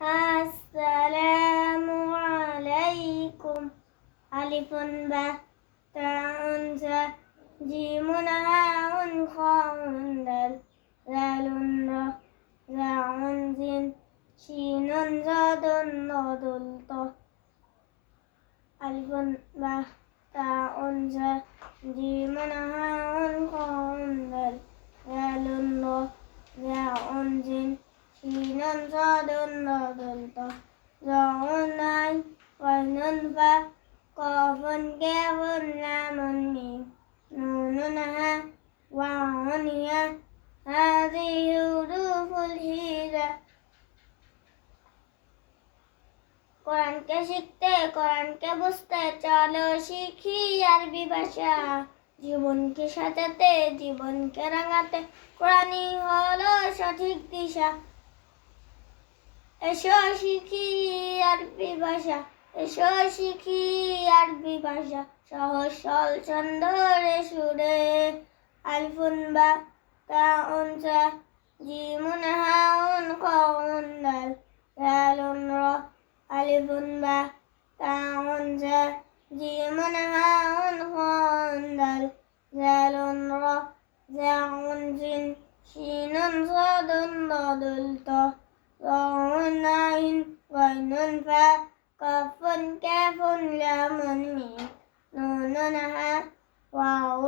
আসসালামু আলাইকুম। আলিফুন বা তাউন জা জিমুন হাউন খাউন দাল জালুন রা জাউন জিন শিনুন জাদুন নদুল ত আলিফুন বা তাউন জা জিমুন হাউন খাউন দাল জালুন রা জাউন জিন শিনুন জাদুন নদুল ত জাউন আইন ওয়াইনুন ফা قافٌ كاف لام ميم نون ها واو ياء هذه حروف الهجاء কোরআনকে শিখতে কোরআনকে বুঝতে চলো শিখি আরবি ভাষা জীবনকে সাজাতে জীবনকে রাঙাতে কোরআনই হলো সঠিক দিশা এসো শিখি আরবি ভাষা এসো শিখি আরবি ভাষা সহজ সরল ছন্দে সুরে আলিফুন বা তাউন জা জিমুন হাউন খাউন দাল জালুন রা আলিফুন বা তাউন জা জিমুন হাউন খাউন দাল জালুন রা জাউন জিন শিনুন সাদুন দাদুল তা জাউন আইন ওয়াইনুন ফা قاف كاف لام ميم نون ها واو